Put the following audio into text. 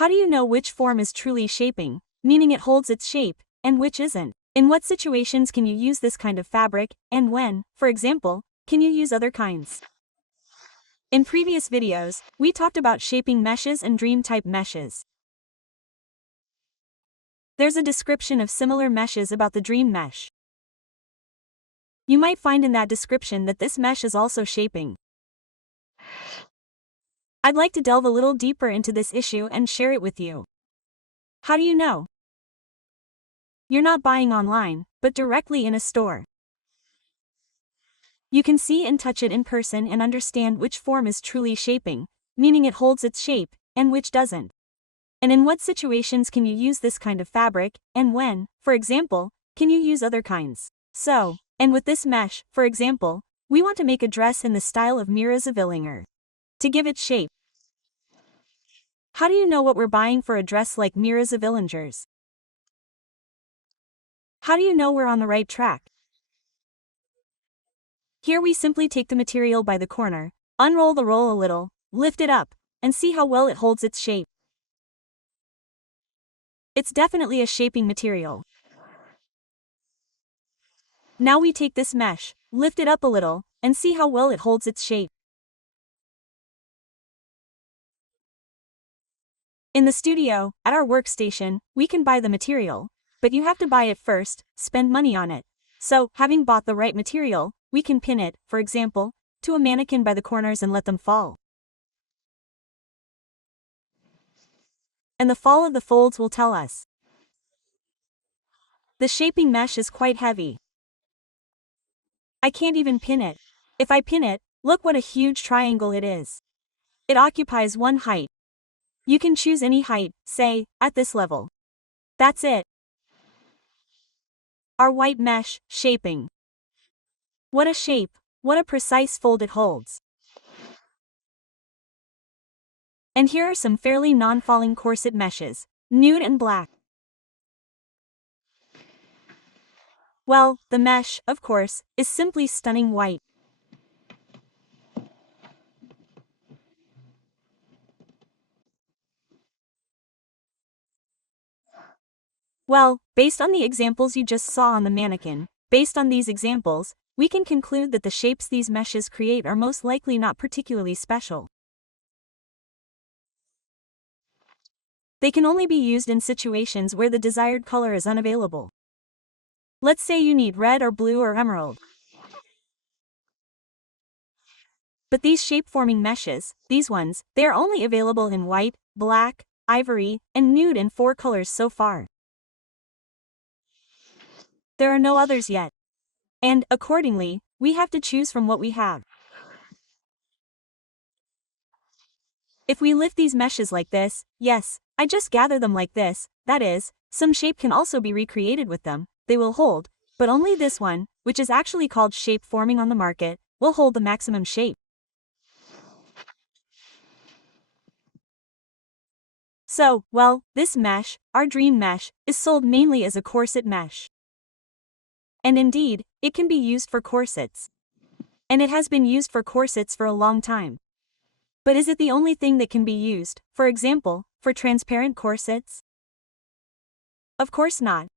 How do you know which form is truly shaping, meaning it holds its shape, and which isn't? In what situations can you use this kind of fabric, and when, for example, can you use other kinds? In previous videos, we talked about shaping meshes and dream-type meshes. There's a description of similar meshes about the dream mesh. You might find in that description that this mesh is also shaping. I'd like to delve a little deeper into this issue and share it with you. How do you know? You're not buying online, but directly in a store. You can see and touch it in person and understand which form is truly shaping, meaning it holds its shape, and which doesn't. And in what situations can you use this kind of fabric, and when, for example, can you use other kinds? And with this mesh, for example, we want to make a dress in the style of Mira Zwillinger. To give it shape. How do you know what we're buying for a dress like Mira Zwillinger's? How do you know we're on the right track? Here we simply take the material by the corner, unroll the roll a little, lift it up, and see how well it holds its shape. It's definitely a shaping material. Now we take this mesh, lift it up a little, and see how well it holds its shape. In the studio, at our workstation, we can buy the material, but you have to buy it first, spend money on it. So, having bought the right material, we can pin it, for example, to a mannequin by the corners and let them fall. And the fall of the folds will tell us. The shaping mesh is quite heavy. I can't even pin it. If I pin it, look what a huge triangle it is. It occupies one height. You can choose any height, say, at this level. That's it. Our white mesh, shaping. What a shape, what a precise fold it holds. And here are some fairly non-falling corset meshes, nude and black. Well, the mesh, of course, is simply stunning white. Well, based on the examples you just saw on the mannequin, based on these examples, we can conclude that the shapes these meshes create are most likely not particularly special. They can only be used in situations where the desired color is unavailable. Let's say you need red or blue or emerald. But these shape-forming meshes, these ones, they are only available in white, black, ivory, and nude in 4 colors so far. There are no others yet. And, accordingly, we have to choose from what we have. If we lift these meshes like this, yes, I just gather them like this, that is, some shape can also be recreated with them, they will hold, but only this one, which is actually called shape forming on the market, will hold the maximum shape. So, well, this mesh, our dream mesh, is sold mainly as a corset mesh. And indeed, it can be used for corsets. And it has been used for corsets for a long time. But is it the only thing that can be used, for example, for transparent corsets? Of course not.